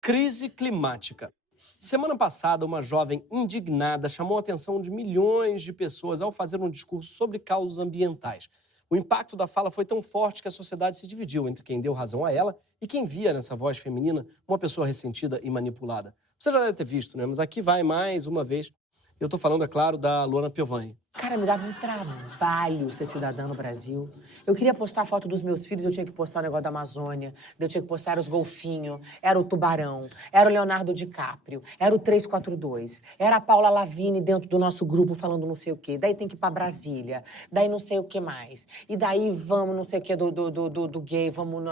Crise climática. Semana passada, uma jovem indignada chamou a atenção de milhões de pessoas ao fazer um discurso sobre causas ambientais. O impacto da fala foi tão forte que a sociedade se dividiu entre quem deu razão a ela e quem via nessa voz feminina uma pessoa ressentida e manipulada. Você já deve ter visto, né? Mas aqui vai mais uma vez. Eu tô falando, é claro, da Luana Piovani. Cara, me dava um trabalho ser cidadã no Brasil. Eu queria postar a foto dos meus filhos, eu tinha que postar o negócio da Amazônia, eu tinha que postar os golfinhos, era o Tubarão, era o Leonardo DiCaprio, era o 342, era a Paula Lavigne dentro do nosso grupo falando não sei o quê. Daí tem que ir pra Brasília, daí não sei o que mais. E daí vamos não sei o quê do gay, vamos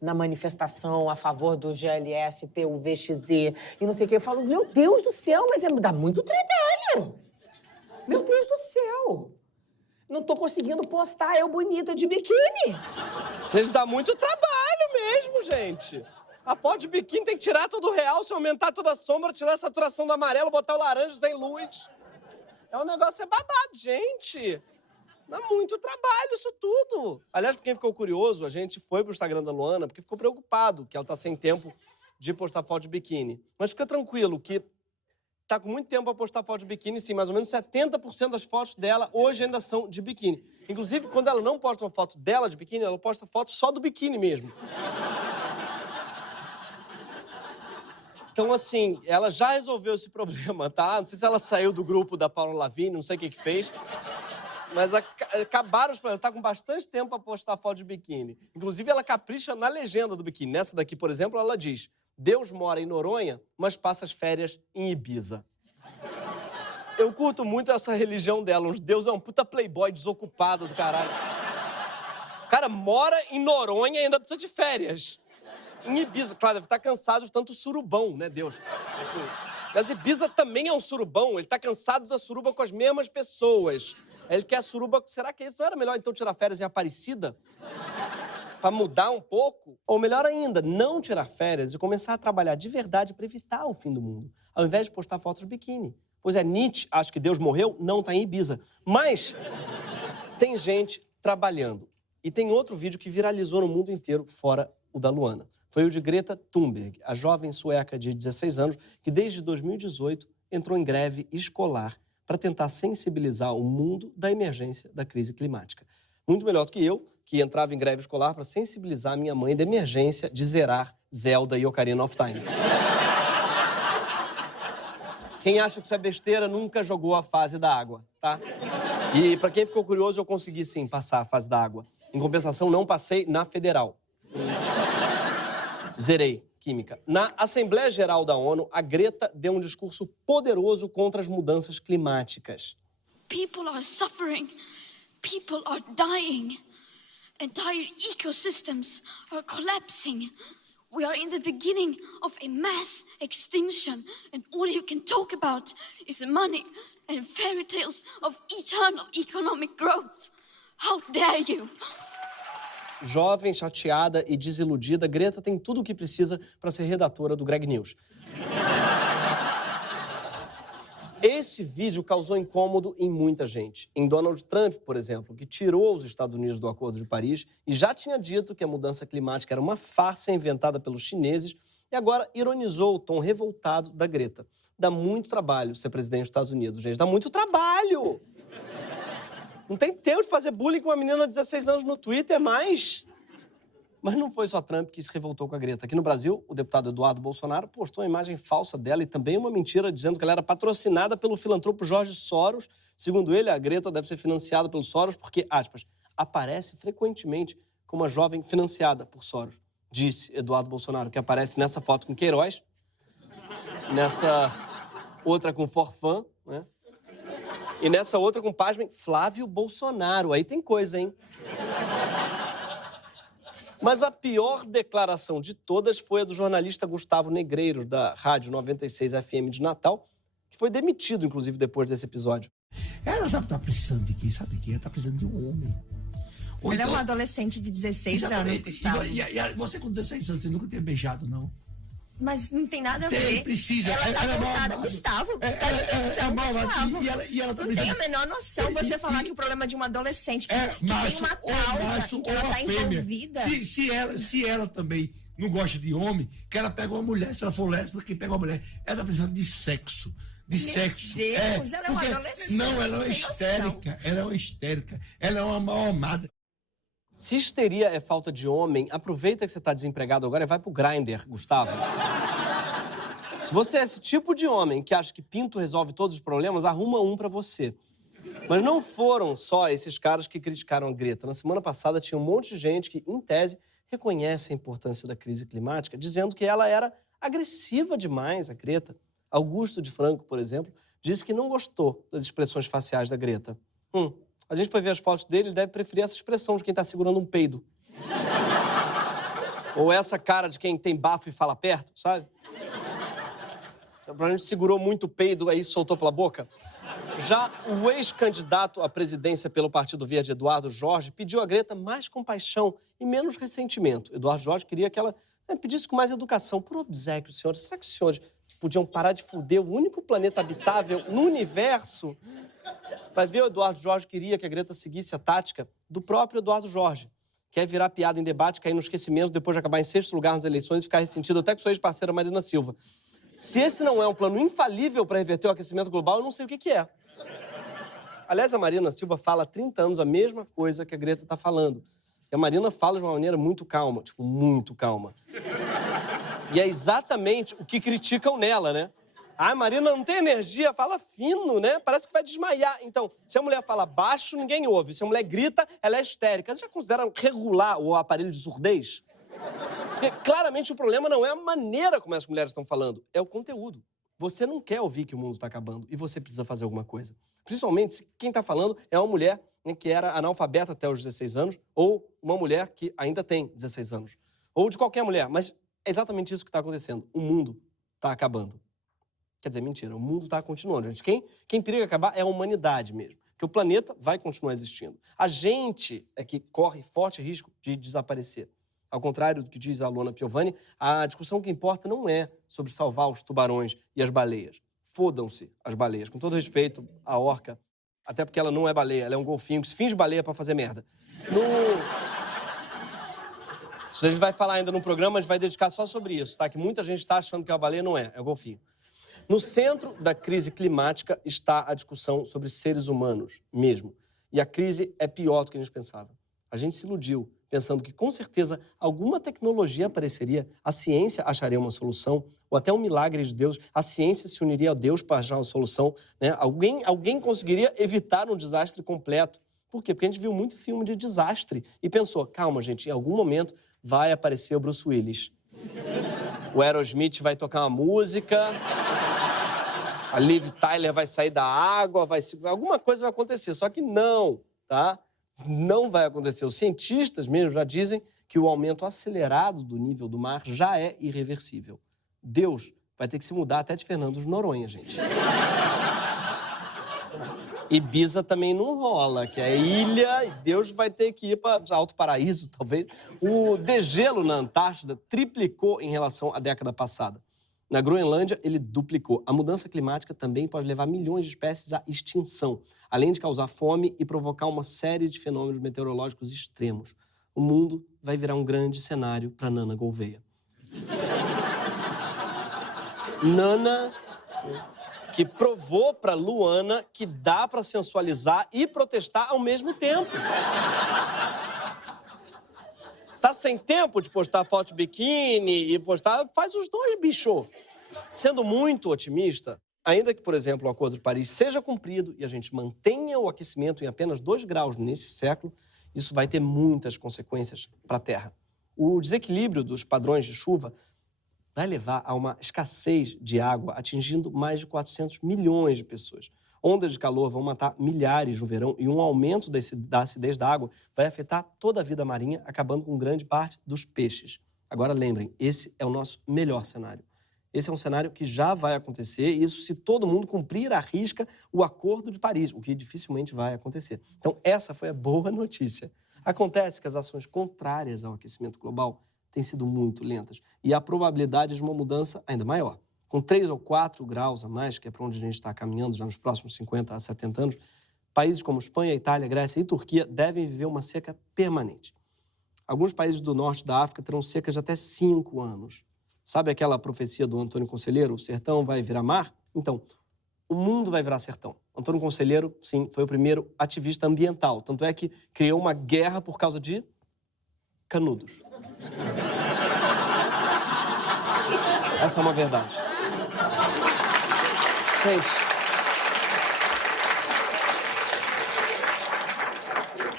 na manifestação a favor do GLS, o VXZ e não sei o quê. Eu falo, meu Deus do céu, mas dá muito trabalho. Meu Deus do céu! Não tô conseguindo postar eu bonita de biquíni. Gente, dá muito trabalho mesmo, gente. A foto de biquíni tem que tirar todo o real, se aumentar toda a sombra, tirar a saturação do amarelo, botar o laranja sem luz. Um negócio babado, gente. Dá muito trabalho isso tudo. Aliás, pra quem ficou curioso, a gente foi pro Instagram da Luana porque ficou preocupado que ela tá sem tempo de postar foto de biquíni. Mas fica tranquilo que tá com muito tempo pra postar foto de biquíni, sim. Mais ou menos 70% das fotos dela hoje ainda são de biquíni. Inclusive, quando ela não posta uma foto dela de biquíni, ela posta foto só do biquíni mesmo. Então, assim, ela já resolveu esse problema, tá? Não sei se ela saiu do grupo da Paula Lavigne, não sei o que fez. Mas acabaram os problemas. Tá com bastante tempo pra postar foto de biquíni. Inclusive, ela capricha na legenda do biquíni. Nessa daqui, por exemplo, ela diz: Deus mora em Noronha, mas passa as férias em Ibiza. Eu curto muito essa religião dela. Deus é um puta playboy desocupado do caralho. O cara mora em Noronha e ainda precisa de férias. Em Ibiza. Claro, deve estar cansado de tanto surubão, né, Deus? Assim, mas Ibiza também é um surubão. Ele tá cansado da suruba com as mesmas pessoas. Ele quer suruba... Será que isso não era melhor, então, tirar férias em Aparecida? Pra mudar um pouco? Ou melhor ainda, não tirar férias e começar a trabalhar de verdade pra evitar o fim do mundo, ao invés de postar fotos de biquíni. Pois é, Nietzsche acha que Deus morreu, não tá em Ibiza. Mas tem gente trabalhando. E tem outro vídeo que viralizou no mundo inteiro, fora o da Luana. Foi o de Greta Thunberg, a jovem sueca de 16 anos, que desde 2018 entrou em greve escolar para tentar sensibilizar o mundo da emergência da crise climática. Muito melhor do que eu, que entrava em greve escolar para sensibilizar a minha mãe da emergência de zerar Zelda e Ocarina of Time. Quem acha que isso é besteira nunca jogou a fase da água, tá? E para quem ficou curioso, eu consegui sim passar a fase da água. Em compensação, não passei na federal. Zerei química. Na Assembleia Geral da ONU, a Greta deu um discurso poderoso contra as mudanças climáticas. People are suffering. People are dying. Entire ecosystems are collapsing. We are in the beginning of a mass extinction, and all you can talk about is money and fairy tales of eternal economic growth. How dare you? Jovem, chateada e desiludida, Greta tem tudo o que precisa para ser redatora do Greg News. Esse vídeo causou incômodo em muita gente. Em Donald Trump, por exemplo, que tirou os Estados Unidos do Acordo de Paris e já tinha dito que a mudança climática era uma farsa inventada pelos chineses e agora ironizou o tom revoltado da Greta. Dá muito trabalho ser presidente dos Estados Unidos, gente. Dá muito trabalho! Não tem tempo de fazer bullying com uma menina de 16 anos no Twitter, mais. Mas não foi só Trump que se revoltou com a Greta. Aqui no Brasil, o deputado Eduardo Bolsonaro postou uma imagem falsa dela e também uma mentira dizendo que ela era patrocinada pelo filantropo Jorge Soros. Segundo ele, a Greta deve ser financiada pelo Soros porque, aspas, aparece frequentemente como uma jovem financiada por Soros. Disse Eduardo Bolsonaro, que aparece nessa foto com Queiroz, nessa outra com Forfã, né? E nessa outra com, pasmem, Flávio Bolsonaro. Aí tem coisa, hein? Mas a pior declaração de todas foi a do jornalista Gustavo Negreiros, da Rádio 96 FM de Natal, que foi demitido, inclusive, depois desse episódio. Ela tá precisando de quem? Sabe de quem? Ela tá precisando de um homem. Ou ela é uma adolescente de 16 anos, Gustavo. E você com 16 anos, você nunca tinha beijado, não? Mas não tem nada a ver. Precisa. Ela tá voltada, Gustavo. Presta atenção, Gustavo. E ela tá não tem a menor noção você falar que o problema de uma adolescente que tem uma causa em que ela tá envolvida. Se ela também não gosta de homem, que ela pega uma mulher. Se ela for lésbica, quem pega uma mulher, ela tá precisando de sexo. De sexo. Deus, ela é uma adolescente. Não, ela é uma sem histérica. Ela é uma histérica. Ela é uma mal amada. Se histeria é falta de homem, aproveita que você tá desempregado agora e vai pro Grindr, Gustavo. Se você é esse tipo de homem que acha que pinto resolve todos os problemas, arruma um pra você. Mas não foram só esses caras que criticaram a Greta. Na semana passada tinha um monte de gente que, em tese, reconhece a importância da crise climática, dizendo que ela era agressiva demais, a Greta. Augusto de Franco, por exemplo, disse que não gostou das expressões faciais da Greta. A gente foi ver as fotos dele, ele deve preferir essa expressão de quem tá segurando um peido. Ou essa cara de quem tem bafo e fala perto, sabe? Provavelmente segurou muito peido, aí soltou pela boca. Já o ex-candidato à presidência pelo Partido Verde, Eduardo Jorge, pediu à Greta mais compaixão e menos ressentimento. Eduardo Jorge queria que ela pedisse com mais educação. Por obséquio, senhores, será que os senhores podiam parar de fuder o único planeta habitável no universo? Vai ver, o Eduardo Jorge queria que a Greta seguisse a tática do próprio Eduardo Jorge. Quer virar piada em debate, cair no esquecimento, depois de acabar em 6º lugar nas eleições e ficar ressentido até com sua ex-parceira Marina Silva. Se esse não é um plano infalível para reverter o aquecimento global, eu não sei o que é. Aliás, a Marina Silva fala há 30 anos a mesma coisa que a Greta está falando. E a Marina fala de uma maneira muito calma, tipo, muito calma. E é exatamente o que criticam nela, né? Ah, a Marina não tem energia, fala fino, né? Parece que vai desmaiar. Então, se a mulher fala baixo, ninguém ouve. Se a mulher grita, ela é histérica. Vocês já consideram regular o aparelho de surdez? Porque claramente o problema não é a maneira como as mulheres estão falando, é o conteúdo. Você não quer ouvir que o mundo está acabando e você precisa fazer alguma coisa. Principalmente se quem está falando é uma mulher que era analfabeta até os 16 anos ou uma mulher que ainda tem 16 anos. Ou de qualquer mulher, mas é exatamente isso que está acontecendo. O mundo está acabando. Quer dizer, mentira, o mundo está continuando, gente. Quem periga acabar é a humanidade mesmo. Porque o planeta vai continuar existindo. A gente é que corre forte risco de desaparecer. Ao contrário do que diz a Luana Piovani, a discussão que importa não é sobre salvar os tubarões e as baleias. Fodam-se as baleias. Com todo respeito à orca, até porque ela não é baleia, ela é um golfinho que se finge baleia pra fazer merda. Se a gente vai falar ainda no programa, a gente vai dedicar só sobre isso, tá? Que muita gente está achando que a baleia não é, é o golfinho. No centro da crise climática está a discussão sobre seres humanos mesmo. E a crise é pior do que a gente pensava. A gente se iludiu, pensando que, com certeza, alguma tecnologia apareceria, a ciência acharia uma solução, ou até um milagre de Deus, a ciência se uniria a Deus para achar uma solução, né? Alguém conseguiria evitar um desastre completo. Por quê? Porque a gente viu muito filme de desastre e pensou, calma, gente, em algum momento vai aparecer o Bruce Willis. O Aerosmith vai tocar uma música, a Liv Tyler vai sair da água, alguma coisa vai acontecer, só que não, tá? Não vai acontecer. Os cientistas mesmo já dizem que o aumento acelerado do nível do mar já é irreversível. Deus vai ter que se mudar até de Fernando de Noronha, gente. Ibiza também não rola, que é ilha, e Deus vai ter que ir para Alto Paraíso, talvez. O degelo na Antártida triplicou em relação à década passada. Na Groenlândia, ele duplicou. A mudança climática também pode levar milhões de espécies à extinção, além de causar fome e provocar uma série de fenômenos meteorológicos extremos. O mundo vai virar um grande cenário para Nana Gouveia. Nana, que provou para Luana que dá para sensualizar e protestar ao mesmo tempo. Tá sem tempo de postar foto de biquíni e postar... Faz os dois, bicho. Sendo muito otimista, ainda que, por exemplo, o Acordo de Paris seja cumprido e a gente mantenha o aquecimento em apenas 2 graus nesse século, isso vai ter muitas consequências para a Terra. O desequilíbrio dos padrões de chuva vai levar a uma escassez de água, atingindo mais de 400 milhões de pessoas. Ondas de calor vão matar milhares no verão e um aumento da acidez da água vai afetar toda a vida marinha, acabando com grande parte dos peixes. Agora, lembrem, esse é o nosso melhor cenário. Esse é um cenário que já vai acontecer, e isso se todo mundo cumprir à risca o Acordo de Paris, o que dificilmente vai acontecer. Então, essa foi a boa notícia. Acontece que as ações contrárias ao aquecimento global têm sido muito lentas, e a probabilidade de uma mudança ainda maior. Com 3 ou 4 graus a mais, que é para onde a gente está caminhando já nos próximos 50 a 70 anos, países como Espanha, Itália, Grécia e Turquia devem viver uma seca permanente. Alguns países do norte da África terão secas de até 5 anos. Sabe aquela profecia do Antônio Conselheiro? O sertão vai virar mar? Então, o mundo vai virar sertão. Antônio Conselheiro, sim, foi o primeiro ativista ambiental. Tanto é que criou uma guerra por causa de canudos. Essa é uma verdade. Gente,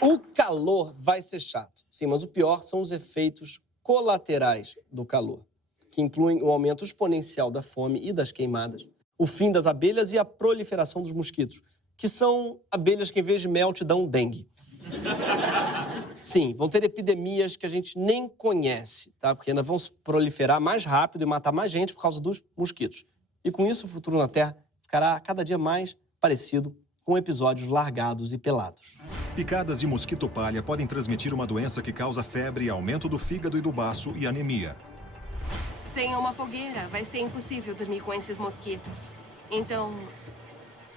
o calor vai ser chato. Sim, mas o pior são os efeitos colaterais do calor, que incluem o aumento exponencial da fome e das queimadas, o fim das abelhas e a proliferação dos mosquitos, que são abelhas que, em vez de mel, te dão dengue. Sim, vão ter epidemias que a gente nem conhece, tá? Porque ainda vão se proliferar mais rápido e matar mais gente por causa dos mosquitos. E com isso, o futuro na Terra ficará cada dia mais parecido com episódios largados e pelados. Picadas de mosquito palha podem transmitir uma doença que causa febre, aumento do fígado e do baço e anemia. Sem uma fogueira, vai ser impossível dormir com esses mosquitos. Então,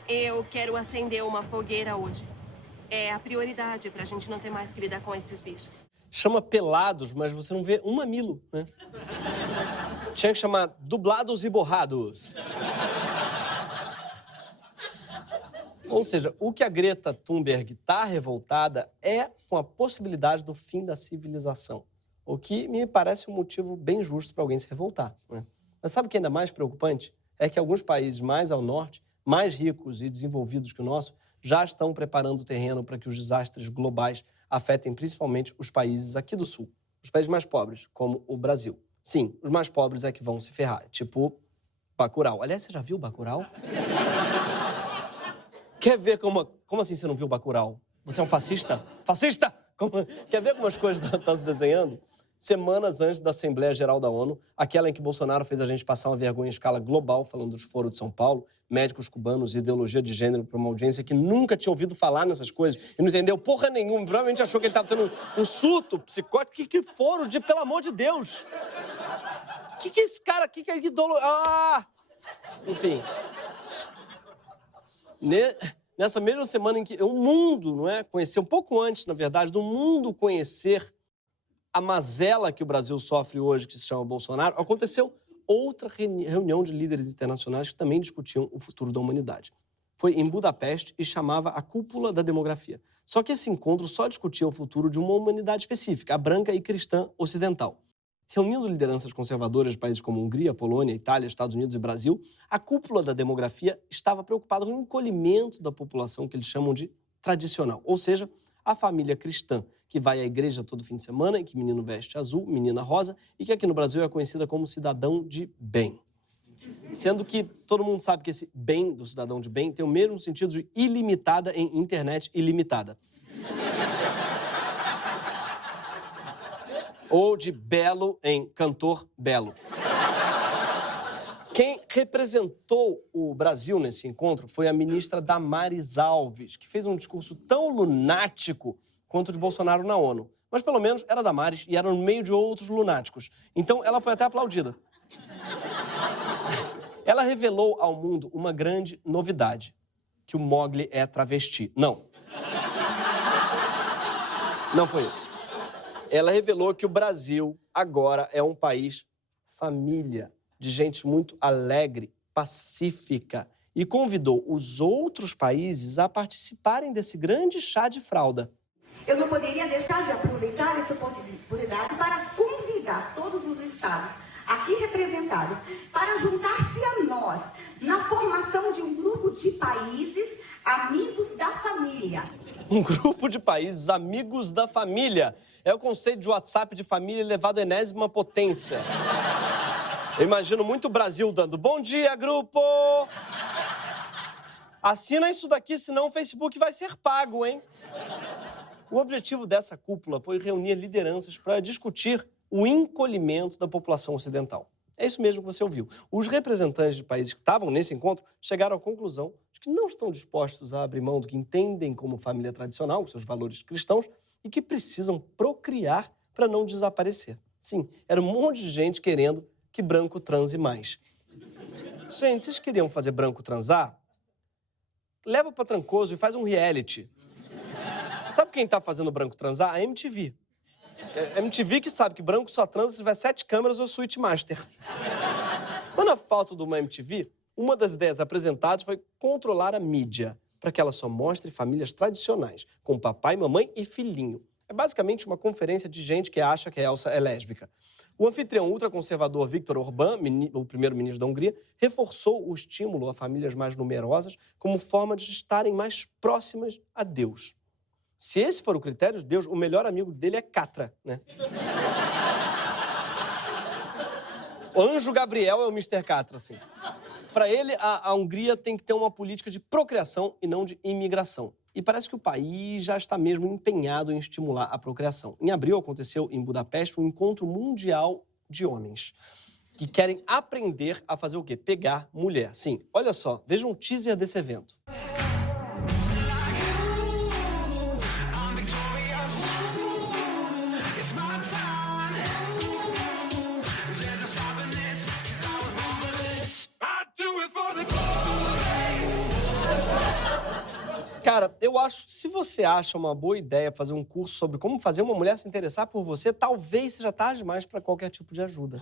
eu quero acender uma fogueira hoje. É a prioridade pra gente não ter mais que lidar com esses bichos. Chama pelados, mas você não vê um mamilo, né? Tinha que chamar dublados e borrados. Ou seja, o que a Greta Thunberg tá revoltada é com a possibilidade do fim da civilização. O que me parece um motivo bem justo para alguém se revoltar, né? Mas sabe o que é ainda mais preocupante? É que alguns países mais ao norte, mais ricos e desenvolvidos que o nosso, já estão preparando o terreno para que os desastres globais afetem principalmente os países aqui do sul. Os países mais pobres, como o Brasil. Sim, os mais pobres é que vão se ferrar, tipo Bacurau. Aliás, você já viu Bacurau? Quer ver como assim você não viu Bacurau? Você é um fascista? Fascista? Quer ver como as coisas estão se desenhando? Semanas antes da Assembleia Geral da ONU, aquela em que Bolsonaro fez a gente passar uma vergonha em escala global, falando dos Foro de São Paulo, médicos cubanos e ideologia de gênero para uma audiência que nunca tinha ouvido falar nessas coisas e não entendeu porra nenhuma. Provavelmente achou que ele estava tendo um surto psicótico. Que foro de, pelo amor de Deus? Que é esse cara? Que é ideologia? Ah! Enfim. Nessa mesma semana em que o mundo, não é, conhecer um pouco antes, na verdade, do mundo conhecer a mazela que o Brasil sofre hoje, que se chama Bolsonaro, aconteceu outra reunião de líderes internacionais que também discutiam o futuro da humanidade. Foi em Budapeste e chamava a Cúpula da Demografia. Só que esse encontro só discutia o futuro de uma humanidade específica, a branca e cristã ocidental. Reunindo lideranças conservadoras de países como Hungria, Polônia, Itália, Estados Unidos e Brasil, a Cúpula da Demografia estava preocupada com o encolhimento da população que eles chamam de tradicional, ou seja, a família cristã, que vai à igreja todo fim de semana, em que menino veste azul, menina rosa, e que aqui no Brasil é conhecida como cidadão de bem. Sendo que todo mundo sabe que esse bem do cidadão de bem tem o mesmo sentido de ilimitada em internet ilimitada. Ou de belo em cantor belo. Quem representou o Brasil nesse encontro foi a ministra Damares Alves, que fez um discurso tão lunático quanto o de Bolsonaro na ONU. Mas pelo menos era Damares e era no meio de outros lunáticos. Então ela foi até aplaudida. Ela revelou ao mundo uma grande novidade, que o Mogli é travesti. Não. Não foi isso. Ela revelou que o Brasil agora é um país família, de gente muito alegre, pacífica, e convidou os outros países a participarem desse grande chá de fralda. Eu não poderia deixar de aproveitar essa oportunidade para convidar todos os estados aqui representados para juntar-se a nós na formação de um grupo de países amigos da família. Um grupo de países amigos da família. É o conceito de WhatsApp de família elevado à enésima potência. Eu imagino muito o Brasil dando bom dia, grupo! Assina isso daqui, senão o Facebook vai ser pago, hein? O objetivo dessa cúpula foi reunir lideranças para discutir o encolhimento da população ocidental. É isso mesmo que você ouviu. Os representantes de países que estavam nesse encontro chegaram à conclusão de que não estão dispostos a abrir mão do que entendem como família tradicional, com seus valores cristãos, e que precisam procriar para não desaparecer. Sim, era um monte de gente querendo que branco transe mais. Gente, vocês queriam fazer branco transar? Leva pra Trancoso e faz um reality. Sabe quem tá fazendo branco transar? A MTV. É MTV que sabe que branco só transa se tiver 7 câmeras ou suíte master. Mas na falta de uma MTV, uma das ideias apresentadas foi controlar a mídia, para que ela só mostre famílias tradicionais, com papai, mamãe e filhinho. É basicamente uma conferência de gente que acha que a Elsa é lésbica. O anfitrião ultraconservador Viktor Orbán, o primeiro-ministro da Hungria, reforçou o estímulo a famílias mais numerosas como forma de estarem mais próximas a Deus. Se esse for o critério de Deus, o melhor amigo dele é Catra, né? O anjo Gabriel é o Mr. Catra, assim. Para ele, a Hungria tem que ter uma política de procriação e não de imigração. E parece que o país já está mesmo empenhado em estimular a procriação. Em abril, aconteceu em Budapeste um encontro mundial de homens que querem aprender a fazer o quê? Pegar mulher. Sim, olha só, veja um teaser desse evento. Cara, eu acho que se você acha uma boa ideia fazer um curso sobre como fazer uma mulher se interessar por você, talvez seja tarde demais para qualquer tipo de ajuda.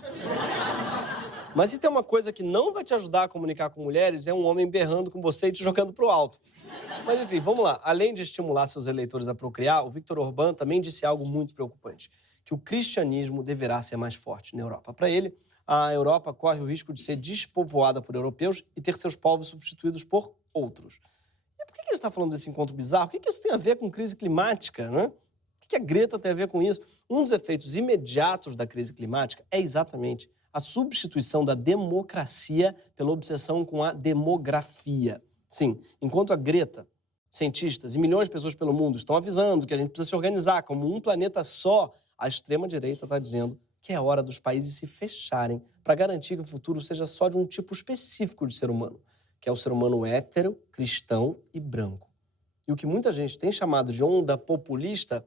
Mas se tem uma coisa que não vai te ajudar a comunicar com mulheres, é um homem berrando com você e te jogando pro alto. Mas enfim, vamos lá. Além de estimular seus eleitores a procriar, o Viktor Orbán também disse algo muito preocupante, que o cristianismo deverá ser mais forte na Europa. Para ele, a Europa corre o risco de ser despovoada por europeus e ter seus povos substituídos por outros. Por que ele está falando desse encontro bizarro? O que isso tem a ver com crise climática, né? O que a Greta tem a ver com isso? Um dos efeitos imediatos da crise climática é exatamente a substituição da democracia pela obsessão com a demografia. Sim, enquanto a Greta, cientistas e milhões de pessoas pelo mundo estão avisando que a gente precisa se organizar como um planeta só, a extrema-direita está dizendo que é hora dos países se fecharem para garantir que o futuro seja só de um tipo específico de ser humano, que é o ser humano hétero, cristão e branco. E o que muita gente tem chamado de onda populista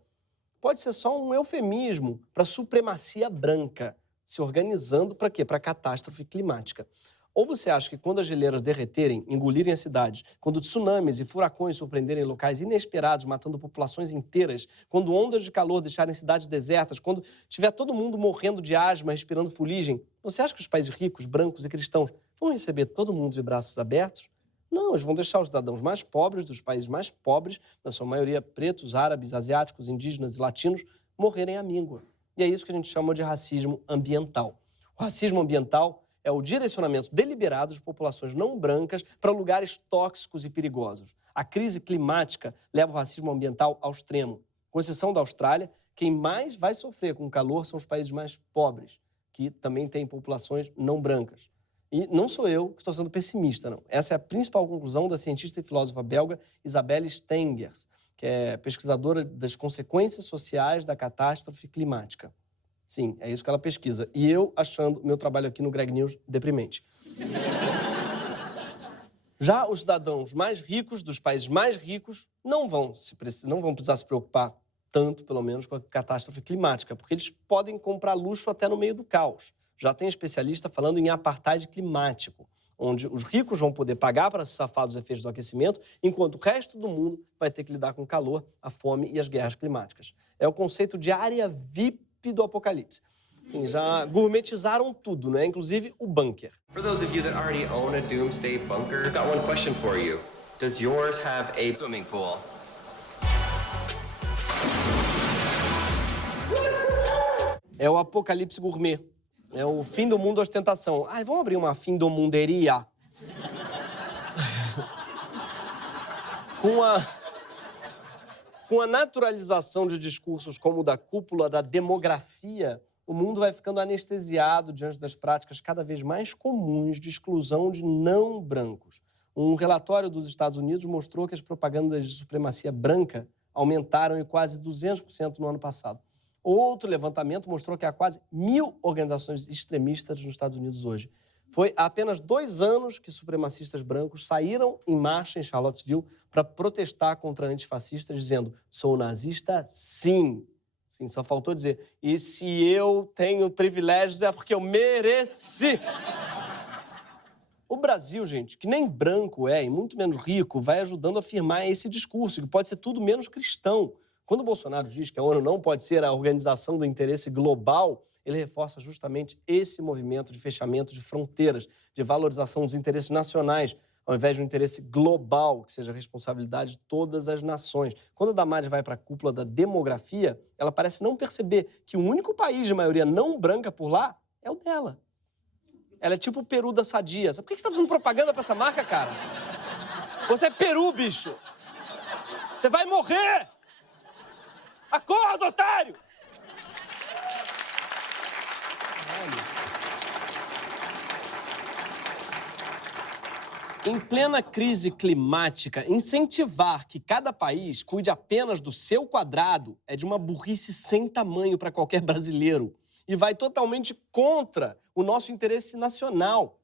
pode ser só um eufemismo para supremacia branca, se organizando para quê? Para catástrofe climática. Ou você acha que quando as geleiras derreterem, engolirem as cidades, quando tsunamis e furacões surpreenderem locais inesperados, matando populações inteiras, quando ondas de calor deixarem cidades desertas, quando tiver todo mundo morrendo de asma, respirando fuligem, você acha que os países ricos, brancos e cristãos vão receber todo mundo de braços abertos? Não, eles vão deixar os cidadãos mais pobres dos países mais pobres, na sua maioria pretos, árabes, asiáticos, indígenas e latinos, morrerem à míngua. E é isso que a gente chama de racismo ambiental. O racismo ambiental é o direcionamento deliberado de populações não brancas para lugares tóxicos e perigosos. A crise climática leva o racismo ambiental ao extremo. Com exceção da Austrália, quem mais vai sofrer com o calor são os países mais pobres, que também têm populações não brancas. E não sou eu que estou sendo pessimista, não. Essa é a principal conclusão da cientista e filósofa belga Isabelle Stengers, que é pesquisadora das consequências sociais da catástrofe climática. Sim, é isso que ela pesquisa. E eu achando meu trabalho aqui no Greg News deprimente. Já os cidadãos mais ricos dos países mais ricos não vão precisar se preocupar tanto, pelo menos, com a catástrofe climática, porque eles podem comprar luxo até no meio do caos. Já tem especialista falando em apartheid climático, onde os ricos vão poder pagar para se safar dos efeitos do aquecimento, enquanto o resto do mundo vai ter que lidar com o calor, a fome e as guerras climáticas. É o conceito de área VIP do apocalipse. Sim, já gourmetizaram tudo, né? Inclusive o bunker. For those of you that already own a doomsday bunker, I've got one question for you. Does yours have a swimming pool? É o apocalipse gourmet. É o fim do mundo ostentação. Ai, vamos abrir uma fim do munderia? Com a naturalização de discursos como o da cúpula da demografia, o mundo vai ficando anestesiado diante das práticas cada vez mais comuns de exclusão de não brancos. Um relatório dos Estados Unidos mostrou que as propagandas de supremacia branca aumentaram em quase 200% no ano passado. Outro levantamento mostrou que há quase 1.000 organizações extremistas nos Estados Unidos hoje. Foi há apenas 2 anos que supremacistas brancos saíram em marcha em Charlottesville para protestar contra antifascistas, dizendo: sou nazista, sim. Sim, só faltou dizer: e se eu tenho privilégios é porque eu mereci. O Brasil, gente, que nem branco é e muito menos rico, vai ajudando a afirmar esse discurso, que pode ser tudo menos cristão. Quando o Bolsonaro diz que a ONU não pode ser a organização do interesse global, ele reforça justamente esse movimento de fechamento de fronteiras, de valorização dos interesses nacionais, ao invés de um interesse global, que seja a responsabilidade de todas as nações. Quando a Damares vai para a cúpula da demografia, ela parece não perceber que o único país de maioria não branca por lá é o dela. Ela é tipo o Peru da Sadia. Por que você está fazendo propaganda para essa marca, cara? Você é Peru, bicho! Você vai morrer! Acorda, otário! Em plena crise climática, incentivar que cada país cuide apenas do seu quadrado é de uma burrice sem tamanho para qualquer brasileiro e vai totalmente contra o nosso interesse nacional.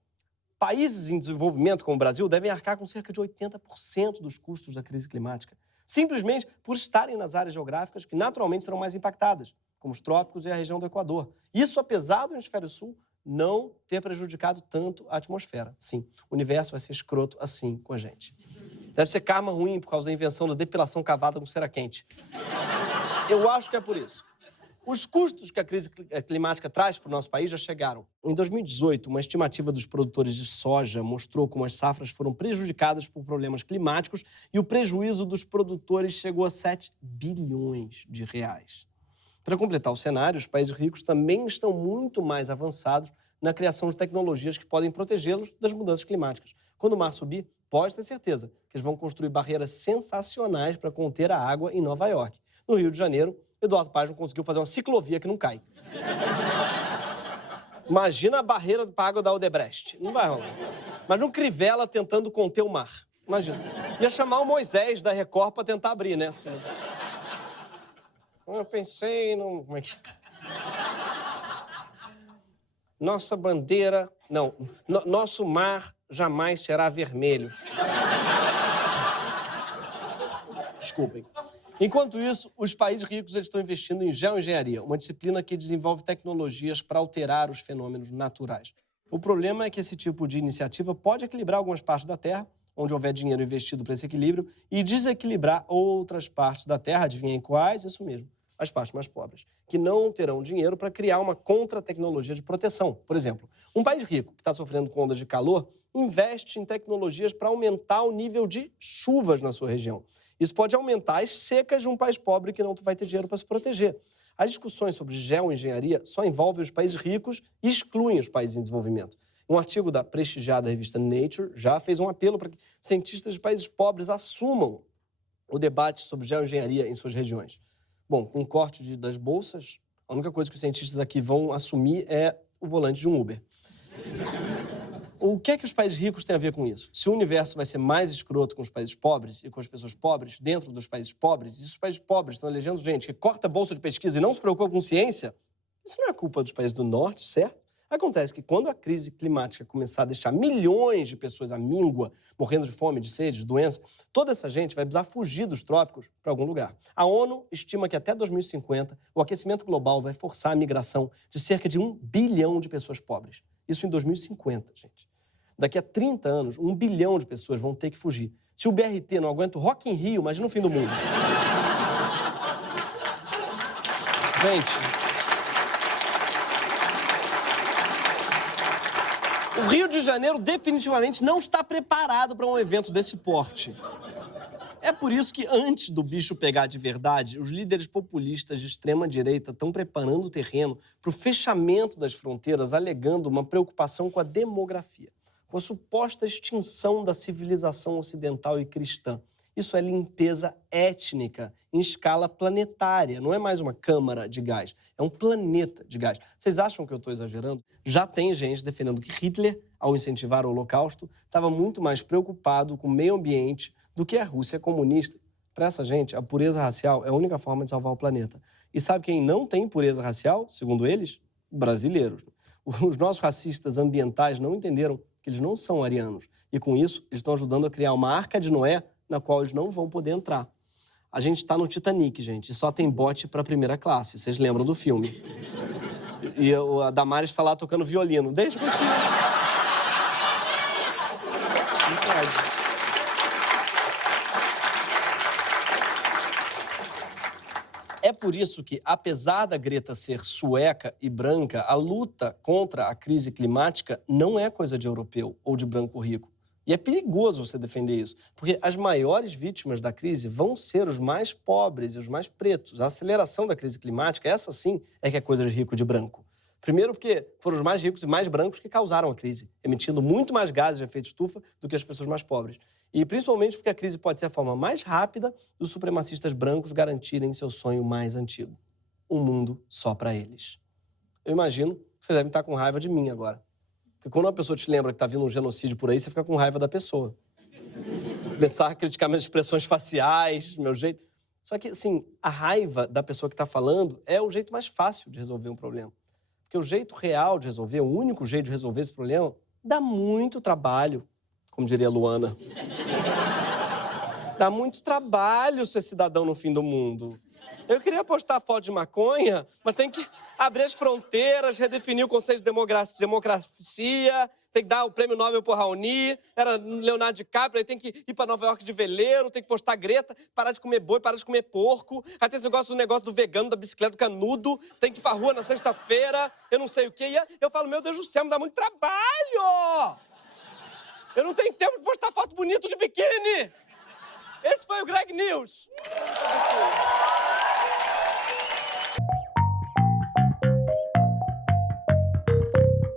Países em desenvolvimento como o Brasil devem arcar com cerca de 80% dos custos da crise climática, simplesmente por estarem nas áreas geográficas que naturalmente serão mais impactadas, como os trópicos e a região do Equador. Isso apesar do hemisfério sul não ter prejudicado tanto a atmosfera. Sim, o universo vai ser escroto assim com a gente. Deve ser karma ruim por causa da invenção da depilação cavada com cera quente. Eu acho que é por isso. Os custos que a crise climática traz para o nosso país já chegaram. Em 2018, uma estimativa dos produtores de soja mostrou como as safras foram prejudicadas por problemas climáticos e o prejuízo dos produtores chegou a 7 bilhões de reais. Para completar o cenário, os países ricos também estão muito mais avançados na criação de tecnologias que podem protegê-los das mudanças climáticas. Quando o mar subir, pode ter certeza que eles vão construir barreiras sensacionais para conter a água em Nova York. No Rio de Janeiro, Eduardo Paes não conseguiu fazer uma ciclovia que não cai. Imagina a barreira para a água da Odebrecht. Não vai rolar. Mas no Crivella tentando conter o mar. Imagina. Ia chamar o Moisés da Record para tentar abrir, né? Assim. Eu pensei no... Como é que... Nossa bandeira... Não, nosso mar jamais será vermelho. Desculpem. Enquanto isso, os países ricos eles estão investindo em geoengenharia, uma disciplina que desenvolve tecnologias para alterar os fenômenos naturais. O problema é que esse tipo de iniciativa pode equilibrar algumas partes da Terra, onde houver dinheiro investido para esse equilíbrio, e desequilibrar outras partes da Terra, adivinhem quais? Isso mesmo, as partes mais pobres, que não terão dinheiro para criar uma contra-tecnologia de proteção. Por exemplo, um país rico que está sofrendo com ondas de calor investe em tecnologias para aumentar o nível de chuvas na sua região. Isso pode aumentar as secas de um país pobre que não vai ter dinheiro para se proteger. As discussões sobre geoengenharia só envolvem os países ricos e excluem os países em desenvolvimento. Um artigo da prestigiada revista Nature já fez um apelo para que cientistas de países pobres assumam o debate sobre geoengenharia em suas regiões. Bom, com o corte das bolsas, a única coisa que os cientistas aqui vão assumir é o volante de um Uber. O que é que os países ricos têm a ver com isso? Se o universo vai ser mais escroto com os países pobres e com as pessoas pobres dentro dos países pobres, e se os países pobres estão elegendo gente que corta a bolsa de pesquisa e não se preocupa com ciência, isso não é culpa dos países do norte, certo? Acontece que quando a crise climática começar a deixar milhões de pessoas à míngua, morrendo de fome, de sede, de doença, toda essa gente vai precisar fugir dos trópicos para algum lugar. A ONU estima que até 2050 o aquecimento global vai forçar a migração de cerca de 1 bilhão de pessoas pobres. Isso em 2050, gente. Daqui a 30 anos, 1 bilhão de pessoas vão ter que fugir. Se o BRT não aguenta o Rock in Rio, imagina o fim do mundo. Gente... O Rio de Janeiro definitivamente não está preparado para um evento desse porte. É por isso que, antes do bicho pegar de verdade, os líderes populistas de extrema-direita estão preparando o terreno para o fechamento das fronteiras, alegando uma preocupação com a demografia, com a suposta extinção da civilização ocidental e cristã. Isso é limpeza étnica em escala planetária. Não é mais uma câmara de gás, é um planeta de gás. Vocês acham que eu estou exagerando? Já tem gente defendendo que Hitler, ao incentivar o Holocausto, estava muito mais preocupado com o meio ambiente do que a Rússia comunista. Para essa gente, a pureza racial é a única forma de salvar o planeta. E sabe quem não tem pureza racial, segundo eles? Brasileiros. Os nossos racistas ambientais não entenderam que eles não são arianos. E com isso, eles estão ajudando a criar uma arca de Noé na qual eles não vão poder entrar. A gente está no Titanic, gente, e só tem bote para primeira classe. Vocês lembram do filme? E a Damares está lá tocando violino. Deixa eu continuar. Não pode. É por isso que, apesar da Greta ser sueca e branca, a luta contra a crise climática não é coisa de europeu ou de branco rico. E é perigoso você defender isso, porque as maiores vítimas da crise vão ser os mais pobres e os mais pretos. A aceleração da crise climática, essa sim, é que é coisa de rico de branco. Primeiro porque foram os mais ricos e mais brancos que causaram a crise, emitindo muito mais gases de efeito estufa do que as pessoas mais pobres. E principalmente porque a crise pode ser a forma mais rápida dos supremacistas brancos garantirem seu sonho mais antigo. Um mundo só para eles. Eu imagino que vocês devem estar com raiva de mim agora. Porque quando uma pessoa te lembra que está vindo um genocídio por aí, você fica com raiva da pessoa. Começar a criticar minhas expressões faciais, meu jeito. Só que, assim, a raiva da pessoa que está falando é o jeito mais fácil de resolver um problema. Porque o jeito real de resolver, o único jeito de resolver esse problema, dá muito trabalho, como diria a Luana. Dá muito trabalho ser cidadão no fim do mundo. Eu queria postar foto de maconha, mas tem que abrir as fronteiras, redefinir o conceito de democracia, tem que dar o prêmio Nobel pro Raoni, era Leonardo DiCaprio, aí tem que ir pra Nova York de veleiro, tem que postar Greta, parar de comer boi, parar de comer porco, aí tem esse negócio do vegano, da bicicleta, do canudo, tem que ir pra rua na sexta-feira, eu não sei o quê, e eu falo, meu Deus do céu, me dá muito trabalho! Eu não tenho tempo de postar foto bonita de biquíni! Esse foi o Greg News!